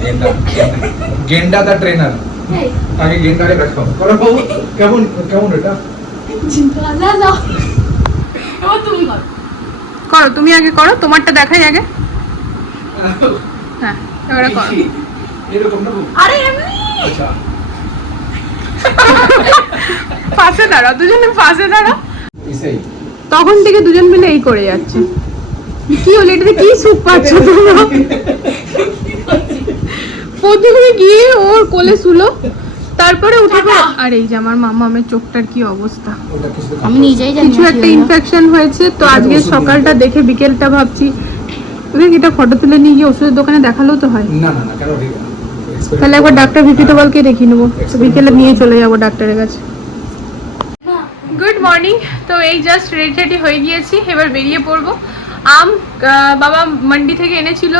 গেন্ডা গেন্ডা দা trainer আগে গেন্ডারে রাখো করো বাবু কেমন কেমন এটা না না তুমি করো করো তুমি আগে করো তোমারটা দেখাই আগে হ্যাঁ এবারে করো এরকম না বাবু? আরে এমনি আচ্ছা পাশে দাঁড়াও দুজনে পাশে সেই তখন থেকে দুজন মিলে এই করে যাচ্ছে কি হলো? এটাতে কি সুখ পাচ্ছ তোমরা? প্রথমে গিয়ে ওর কোলে শুলো তারপরে উঠে আর এই যে আমার মামা আমার চোখটার কি অবস্থা? আমি নিজেই জানি কিছু একটা ইনফেকশন হয়েছে তো আজকে সকালটা দেখে বিকেলটা ভাবছি। দেখ এটা ফটো তুলে নিয়ে গিয়ে ওষুধের দোকানে দেখালেও তো হয়? না না না কেন তাহলে একবার ডাক্তার ভিপিতে বলকে দেখিয়ে নেব। বিকেলে নিয়ে চলে যাব ডাক্তারের কাছে। গুড মর্নিং তো এই জাস্ট রেডি রেডি হয়ে গিয়েছি এবার বেরিয়ে পড়ব। আম বাবা মান্ডি থেকে এনেছিল,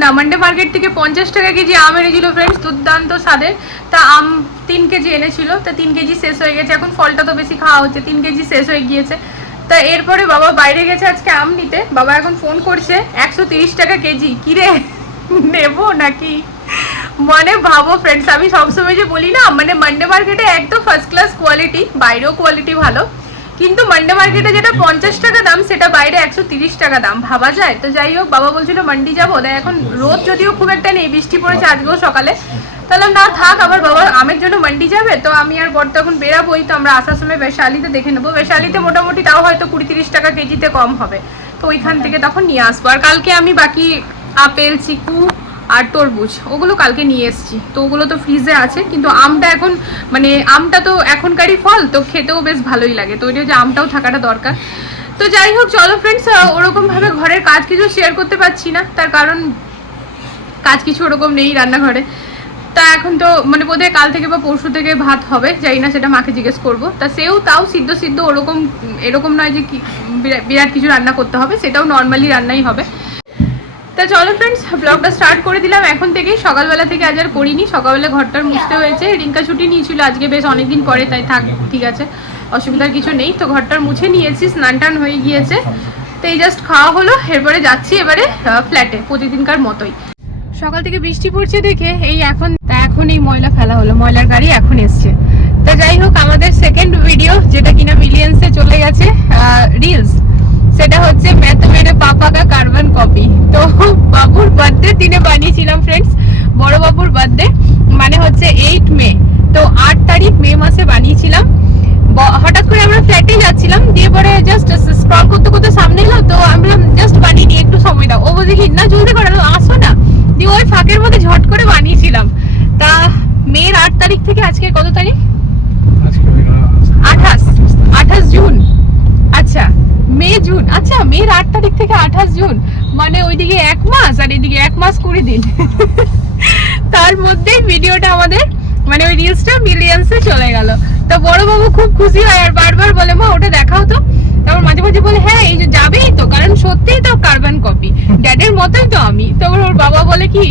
না, মান্ডে মার্কেট থেকে পঞ্চাশ টাকা কেজি আম এনেছিল ফ্রেন্ডস দুর্দান্ত স্বাদের। তা আম তিন কেজি এনেছিল, তা তিন কেজি শেষ হয়ে গেছে। এখন ফলটা তো বেশি খাওয়া হচ্ছে, তিন কেজি শেষ হয়ে গিয়েছে। তা এরপরে বাবা বাইরে গেছে আজকে আম নিতে। বাবা এখন ফোন করছে, একশো তিরিশ টাকা কেজি। কিরে, নেব নাকি? মানে ভাবো ফ্রেন্ডস আমি সবসময় যে বলি না মানে মান্ডে মার্কেটে একদম ফার্স্ট ক্লাস কোয়ালিটি বাইরেও কোয়ালিটি ভালো। কিন্তু মান্ডে মার্কেটে যেটা পঞ্চাশ টাকা দাম, সেটা বাইরে একশো তিরিশ টাকা দাম। ভাবা যায়। তো যাই হোক, বাবা বলছিল, মান্ডি যাব? তাই এখন রোদ যদিও খুব একটা নেই, বৃষ্টি পড়েছে আজকেও সকালে। তাহলে না, থাক, আবার বাবা আমের জন্য মান্ডি যাবে, তো আমি আর বর তখন বেরাবোই তো আমরা আসার সময় বেশালিতে দেখে নেব। বেশালিতে মোটামুটি তাও হয়তো কুড়ি তিরিশ টাকা কেজিতে কম হবে। তো ওইখান থেকে তখন নিয়ে আসব। আর কালকে আমি বাকি আপেল, চিকু আর তরমুজ ওগুলো কালকে নিয়ে এসেছি। তো ওগুলো তো ফ্রিজে আছে, কিন্তু আমটা এখন মানে আমটা তো এখনকারই ফল, তো খেতেও বেশ ভালোই লাগে। তো ওইটা যে আমটাও থাকাটা দরকার। তো যাই হোক, চলো ফ্রেন্ডস ওরকমভাবে ঘরের কাজ কিছু শেয়ার করতে পারছি না। তার কারণ, কাজ কিছু ওরকম নেই রান্নাঘরে। তা এখন তো মানে বোধহয় কাল থেকে বা পরশু থেকে ভাত হবে, জানি না সেটা মাকে জিজ্ঞেস করব। তা সেও তাও সিদ্ধ সিদ্ধ ওরকম, এরকম নয় যে বিরাট কিছু রান্না করতে হবে, সেটাও নর্মালি রান্নাই হবে। তা চলো ফ্রেন্ডস ব্লগটা স্টার্ট করে দিলাম। এখন থেকেই সকালবেলা থেকে আজ আর করিনি। সকালবেলা ঘরটার মুছতে হয়েছে। রিঙ্কা ছুটি নিয়েছিল আজকে বেশ অনেকদিন পরে, তাই থাক, ঠিক আছে। অসুবিধার কিছু নেই। তো ঘরটার মুছে নিয়েছি, স্নান টান হয়ে গিয়েছে। তো এই জাস্ট খাওয়া হলো, এরপরে যাচ্ছি এবারে ফ্ল্যাটে প্রতিদিনকার মতোই। সকাল থেকে বৃষ্টি পড়ছে দেখে, এই এখন, তা এখন এই ময়লা ফেলা হলো, ময়লার গাড়ি এখন এসছে। তা যাই হোক, আমাদের সেকেন্ড ভিডিও যেটা কিনা মিলিয়ন্সে চলে গেছে রিলস সেটা হচ্ছে ম্যাথ মেরে পাপা কা কার্বন কপি তো বাবুর বার্থডে দিনে বানিয়েছিলাম ফ্রেন্ডস বড় বাবুর বার্থডে মানে হচ্ছে এইট মে। তো আট তারিখ মে মাসে বানিয়েছিলাম। হঠাৎ করে আমরা ফ্ল্যাটে যাচ্ছিলাম, দিয়ে পরে জাস্ট স্ক্রল করতে করতে সামনে এলো, তো আমরা জাস্ট বানিয়ে নিয়ে একটু সময় দাও। ও বলছে, কি, না, জলদি করো আসো না। দিয়ে ওই ফাঁকের মধ্যে ঝট করে বানিয়েছিলাম। তা মেয়ের আট তারিখ থেকে আজকে কত তারিখ আজকে আঠাশ আঠাশ জুন আচ্ছা মে জুন আচ্ছা মেয়ের আট তারিখ থেকে আঠাশ জুন মানে ওইদিকে এক মাস আর এদিকে এক মাস কুড়ি দিন। তার মধ্যেই ভিডিওটা আমাদের মানে ওই রিলসটা মিলিয়ন্সে চলে গেল। তো বড় বাবু খুব খুশি হয় আর বারবার বলে, মা, ওটা দেখাও তো। তারপর মাঝে মাঝে বলে হ্যাঁ এই যে যাবেই তো, কারণ সত্যিই তো কার্বন কপি ড্যাডের মতোই তো আমি। তারপর ওর বাবা বলে কি,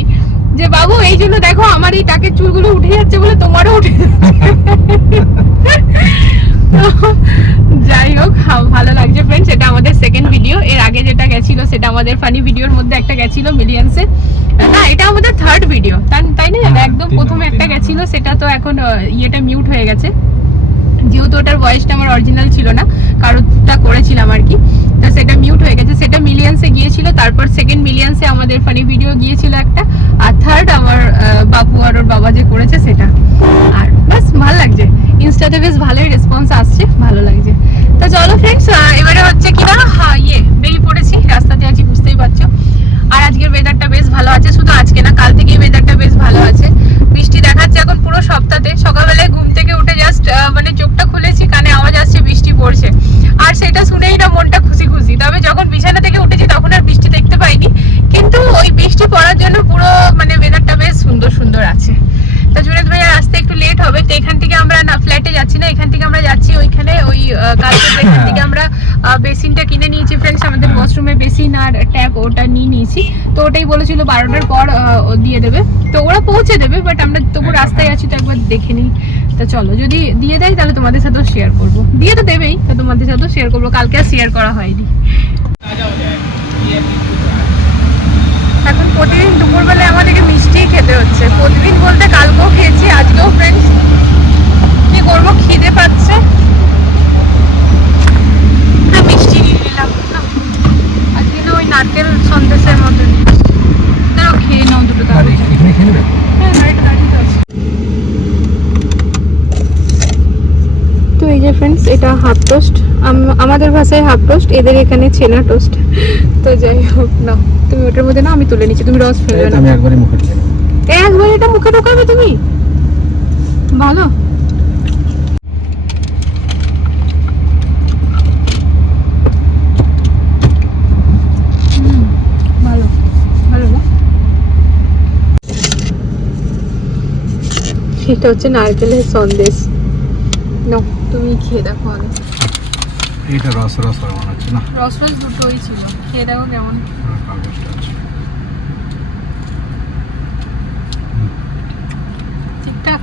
যে বাবু, এই জন্য দেখো আমার এই টাকের চুলগুলো উঠে যাচ্ছে বলে তোমারও উঠে তো যাই হোক ভালো লাগছে ফ্রেন্ডস এটা আমাদের সেকেন্ড ভিডিও এর আগে যেটা গেছিল সেটা আমাদের ফানি ভিডিওর মধ্যে একটা গেছিল মিলিয়ন্সে না এটা আমাদের থার্ড ভিডিও তাই না? হ্যাঁ, একদম প্রথমে একটা গেছিল সেটা তো এখন ইয়েটা মিউট হয়ে গেছে। যেহেতু ওটার ভয়েসটা আমার অরিজিনাল ছিল না কারোরটা করেছিলাম আর কি। সেটা মিউট হয়ে গেছে। সেটা মিলিয়ন্সে গিয়েছিল, তারপর সেকেন্ড মিলিয়ন্সে আমাদের ফানি ভিডিও গিয়েছিল একটা। আর থার্ড আমার বাপু আর ওর বাবা যে করেছে সেটা। আর বাস ভালো লাগছে। ইনস্টাতে বেশ ভালোই রেসপন্স আসছে, ভালো লাগছে। তো চলো ফ্রেন্ডস এবারে হচ্ছে কি না হ্যাঁ, ইয়ে বেরিয়ে পড়েছি রাস্তাতে আছি বুঝতেই পারছ আর আজকের ওয়েদারটা বেশ ভালো আছে শুধু আজকে না কাল থেকেই ওয়েদারটা বেশ ভালো আছে বৃষ্টি দেখাচ্ছে এখন পুরো সপ্তাহে সকালবেলায় ঘুম থেকে উঠে জাস্ট মানে চোখটা খুলেছি কানে আওয়াজ আসছে বৃষ্টি পড়ছে আর সেটা শুনেই না মনটা খুশি খুশি তবে যখন বিছানা থেকে উঠেছি তখন আর বৃষ্টি দেখতে পাইনি কিন্তু ওই বৃষ্টি পড়ার জন্য পুরো মানে ওয়েদারটা বেশ সুন্দর সুন্দর আছে তা জুনেদ ভাইয়ার আসতে একটু লেট হবে তো এখান থেকে আমরা না ফ্ল্যাটে যাচ্ছি না এখান থেকে আমরা যাচ্ছি ওইখানে ওই আহ, কালকে তো থেকে আমরা বেসিনটা কিনে নিয়েছি। ফ্রেন্ডস আমাদের ওয়াশরুমে বেসিন আর ট্যাপ ওটা নিয়ে নিয়েছি। তো ওটাই বলেছিল বারোটার পর দিয়ে দেবে। তো ওরা পৌঁছে দেবে বাট আমরা তবু রাস্তায় আছি তো একবার দেখে নিই। তা চলো যদি দিয়ে দেয় তাহলে তোমাদের সাথেও শেয়ার করব। দিয়ে তো দেবেই তো তোমাদের সাথেও শেয়ার করব। কালকে আর শেয়ার করা হয়নি। এখন প্রতিদিন দুপুরবেলায় আমাদেরকে মিষ্টিই খেতে হচ্ছে। প্রতিদিন বলতে কালকেও খেয়েছি আজকেও ফ্রেন্ডস কি করব খিদে পাচ্ছে। মিষ্টি নিয়ে নিলাম আজকে না ওই নারকেল সন্দেশের মতন দাঁড়াও খেয়ে নাও দুটো তাহলে হ্যাঁ তো এই যে ফ্রেন্ডস এটা হাফ টোস্ট আমাদের ভাষায় হাফ টোস্ট এদের এখানে ছেনা টোস্ট তো যাই হোক না তুমি ওটার মধ্যে না আমি তুলে নিচ্ছি। তুমি রস ফেলবে না। আমি একবারই মুখে একবার এটা মুখে ঢোকাবে তুমি? ভালো হুম, ভালো ভালো না এটা হচ্ছে নারকেলের সন্দেশ। নো তুমি খেয়ে দেখো আগে। এইটা রস রস মনে হচ্ছে না? রস রস দুটোই ছিল। খেয়ে দেখো কেমন। ঠিকঠাক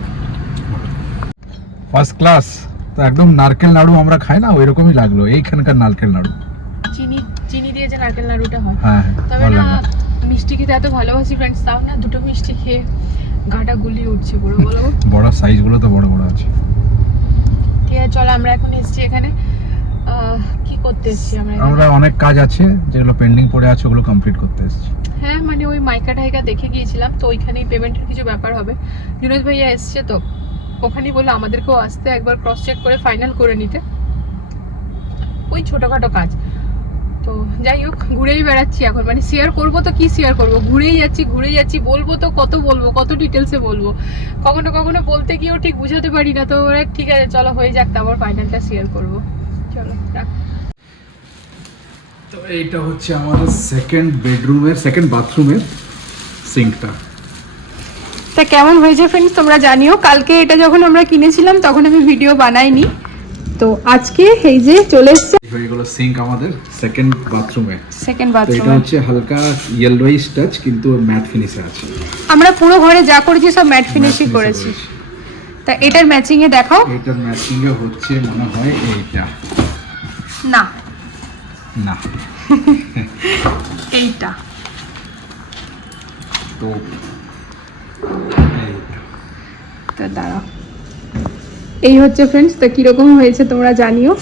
ফার্স্ট ক্লাস তো একদম নারকেল নাড়ু আমরা খাই না ওইরকমই লাগল। এইখানকার নারকেল নাড়ু চিনি চিনি দিয়ে যে নারকেল নাড়ুটা হয়। হ্যাঁ হ্যাঁ তবে না মিষ্টি খেতে এত ভালোবাসি ফ্রেন্ডস তাও না দুটো মিষ্টি খেয়ে। গাটা গুলিয়ে উঠছে পুরো বলো। বড় সাইজগুলো তো বড় বড় আছে। ঠিক আছে চলো আমরা এখন এসেছি এখানে। কি করতে এসেছি আমরা আমরা অনেক কাজ আছে যেগুলো পেন্ডিং পড়ে আছে ওগুলো কমপ্লিট করতে এসেছি। হ্যাঁ মানে ওই মাইকা টাইকা দেখে গিয়েছিলাম তো ওইখানেই পেমেন্টের কিছু ব্যাপার হবে। জুনেদ ভাইয়া এসছে তো ওখানেই বলল আমাদেরকেও আসতে একবার ক্রস চেক করে ফাইনাল করে নিতে। ওই ছোটোখাটো কাজ। তো যাই হোক ঘুরেই বেড়াচ্ছি এখন। মানে শেয়ার করব তো কি শেয়ার করব? ঘুরেই যাচ্ছি ঘুরেই যাচ্ছি। বলব তো কত বলব কত ডিটেলসে বলব? কখনো কখনো বলতে গিয়েও ঠিক বুঝাতে পারি না। তো ওরা ঠিক আছে চলো হয়ে যাক তারপর ফাইনালটা শেয়ার করব। চলো রাখ। তো এইটা হচ্ছে আমাদের সেকেন্ড বেডরুমের সেকেন্ড বাথরুমের সিঙ্কটা তা কেমন হয়েছে ফ্রেন্ডস তোমরা জানিও। কালকে এটা যখন আমরা কিনেছিলাম তখন আমি ভিডিও বানাইনি। তো আজকে এই যে চলে এসছে হয়ে গেল সিঙ্ক আমাদের সেকেন্ড বাথরুমে সেকেন্ড তো এটা বাথরুম হচ্ছে হালকা ইয়েলোইশ টাচ কিন্তু ম্যাট ফিনিশে আছে। আমরা পুরো ঘরে যা করেছি সব ম্যাট ফিনিশই করেছি। তা এটার ম্যাচিং এ দেখাও। এটার ম্যাচিং এ হচ্ছে মনে হয় এইটা। না। না। এইটা। তো এইটা। তো দাঁড়াও। এই হচ্ছে ফ্রেন্ডস তো কীরকম হয়েছে তোমরা জানিও।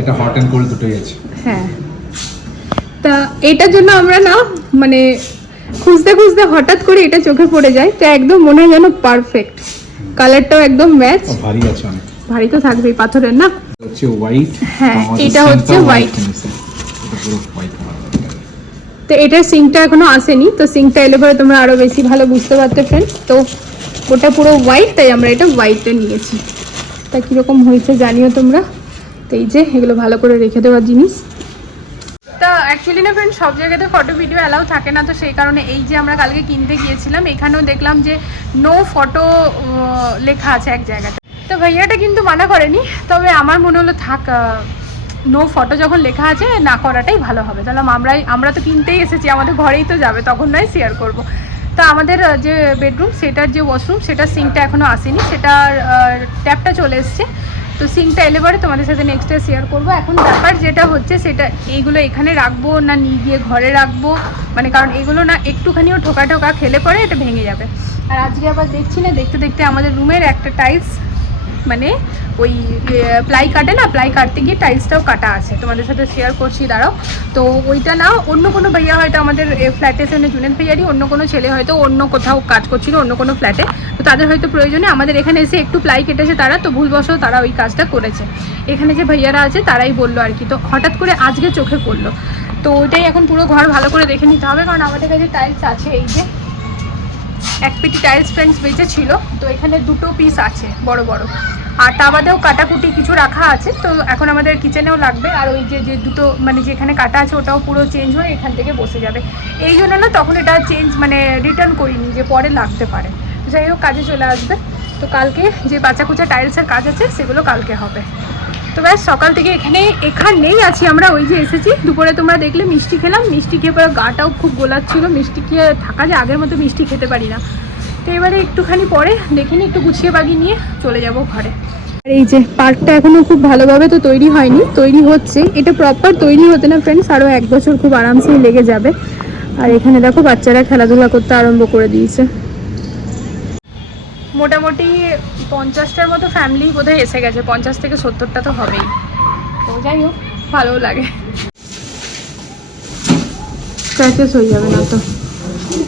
এটা হট এন্ড কোল্ড দুটোই আছে। হ্যাঁ। তা এটার জন্য আমরা না মানে খুঁজতে খুঁজতে হঠাৎ করে এটা চোখে পড়ে যায় তো একদম মনে হয় যেন পারফেক্ট কালারটাও একদম ম্যাচ ভারী আছে অনেক। ভারী তো থাকবেই পাথরের না? হচ্ছে হোয়াইট হ্যাঁ, এটা হচ্ছে হোয়াইট তো এটার সিঙ্কটা এখনও আসেনি তো সিঙ্কটা এলে পরে তোমরা আরও বেশি ভালো বুঝতে পারতে ফ্রেন্ডস তো ওটা পুরো হোয়াইট তাই আমরা এটা হোয়াইটে নিয়েছি। তা কীরকম হয়েছে জানিও তোমরা। তো এই যে, এগুলো ভালো করে রেখে দেওয়ার জিনিস। তা অ্যাকচুয়ালি না ফ্রেন্ড সব জায়গাতে ফটো ভিডিও অ্যালাউ থাকে না, তো সেই কারণে এই যে আমরা কালকে কিনতে গিয়েছিলাম, এখানেও দেখলাম যে নো ফটো লেখা আছে এক জায়গাতে। তো ভাইয়াটা কিন্তু মানা করেনি, তবে আমার মনে হলো থাক নো ফটো যখন লেখা আছে, না করাটাই ভালো হবে। তাহলে আমরাই আমরা তো কিনতেই এসেছি, আমাদের ঘরেই তো যাবে, তখন নয় শেয়ার করব। তো আমাদের যে বেডরুম সেটার যে ওয়াশরুম সেটার সিঙ্কটা এখনও আসেনি। সেটার ট্যাপটা চলে এসছে। তো সিঙ্কটা এলে পরে তোমাদের সাথে নেক্সট ডে শেয়ার করব। এখন ব্যাপার যেটা হচ্ছে, সেটা এইগুলো এখানে রাখব না, নিয়ে গিয়ে ঘরে রাখব? মানে কারণ এগুলো না একটুখানিও ঠোকা ঠোকা খেলে পরে এটা ভেঙে যাবে। আর আজকে আবার দেখছি না, দেখতে দেখতে আমাদের রুমের একটা টাইলস মানে ওই প্লাই কাটে না প্লাই কাটতে গিয়ে টাইলসটাও কাটা আছে। তোমাদের সাথে শেয়ার করছি, দাঁড়াও। তো ওইটা না, অন্য কোনো ভাইয়া হয়তো আমাদের ফ্ল্যাটে এসে জুনেন ভাইয়ারই অন্য কোনো ছেলে হয়তো অন্য কোথাও কাজ করছিল, অন্য কোনো ফ্ল্যাটে তো তাদের হয়তো প্রয়োজনে আমাদের এখানে এসে একটু প্লাই কেটেছে তারা, তো ভুলবশত তারা ওই কাজটা করেছে। এখানে যে ভাইয়ারা আছে, তারাই বলল আর কি। তো হঠাৎ করে আজকে চোখে পড়ল। তো ওইটাই এখন পুরো ঘর ভালো করে দেখে নিতে হবে, কারণ আমাদের কাছে টাইলস আছে এই যে। এক পেটি টাইলস ফ্রেন্ডস বেঁচে ছিল তো এখানে দুটো পিস আছে, বড় বড়। আর তা বাদেও কাটাকুটি কিছু রাখা আছে, তো এখন আমাদের কিচেনেও লাগবে, আর ওই যে যে দুটো মানে যেখানে কাটা আছে ওটাও পুরো চেঞ্জ হয়ে এখান থেকে বসে যাবে। এই জন্য না, তখন এটা চেঞ্জ মানে রিটার্ন করিনি, যে পরে লাগতে পারে। যাই হোক, কাজে চলে আসবে। তো কালকে যে বাচ্চা কুচা টাইলসের কাজ আছে, সেগুলো কালকে হবে। তো ব্যাস সকাল থেকে এখানে এখানেই আছি আমরা, ওই যে এসেছি। দুপুরে তোমরা দেখলে মিষ্টি খেলাম। মিষ্টি খেয়ে পরে গাটাও খুব গোলাচ্ছিল। মিষ্টি খেয়ে থাকা যে আগের মতো মিষ্টি খেতে পারি না। তো এবারে একটুখানি পরে দেখিনি একটু গুছিয়ে বাগিয়ে নিয়ে চলে যাব ঘরে। আর এই যে পার্কটা এখনও খুব ভালোভাবে তো তৈরি হয়নি, তৈরি হচ্ছে। এটা প্রপার তৈরি হতে না ফ্রেন্ডস আরও এক বছর খুব আরামসেই লেগে যাবে। আর এখানে দেখো বাচ্চারা খেলাধুলা করতে আরম্ভ করে দিয়েছে। মোটামুটি পঞ্চাশটার মতো ফ্যামিলি বোধহয় এসে গেছে, পঞ্চাশ থেকে সত্তরটা তো হবেই। তো যাই হোক, ভালোও লাগে। স্ক্র্যাচেস হয়ে যাবে না তো।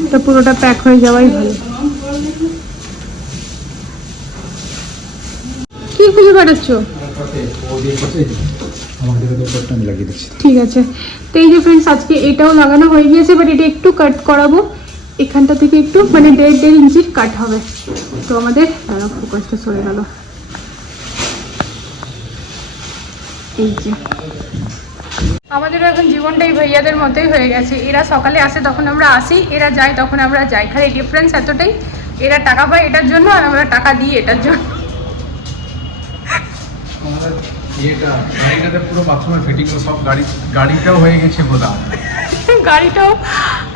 এটা পুরোটা প্যাক হয়ে যাওয়াই ভালো। কি খুঁজে বেড়াচ্ছ? ঠিক আছে। তো এই যে ফ্রেন্ডস আজকে এটাও লাগানো হয়ে গিয়েছে বাট এটা একটু কাট করাবো। এখানটা থেকে একটু মানে দেড় দেড় ইঞ্চির কাট হবে। তো আমাদের ফোকাসটা সরে গেল। এই যে। আমাদেরও এখন জীবনটাই ভাইয়াদের মতোই হয়ে গেছে। এরা সকালে আসে তখন আমরা আসি এরা যাই তখন আমরা যাই। খালি ডিফারেন্স এতটাই এরা টাকা পায় এটার জন্য আর আমরা টাকা দিই এটার জন্য। পুরো বাথরুমের ফিটিং সব গাড়ি গাড়িটাও হয়ে গেছে গোদাম। গাড়িটাও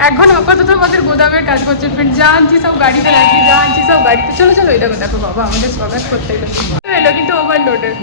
এখন আপাতত আমাদের গোদামের কাজ করছে। ফ্রেন্ড যা সব গাড়িতে রাখি যা সব গাড়িতে। চলো চলো এটা দেখো বাবা, আমাদের স্বাগত করতে এলো কিন্তু ওভারলোডেড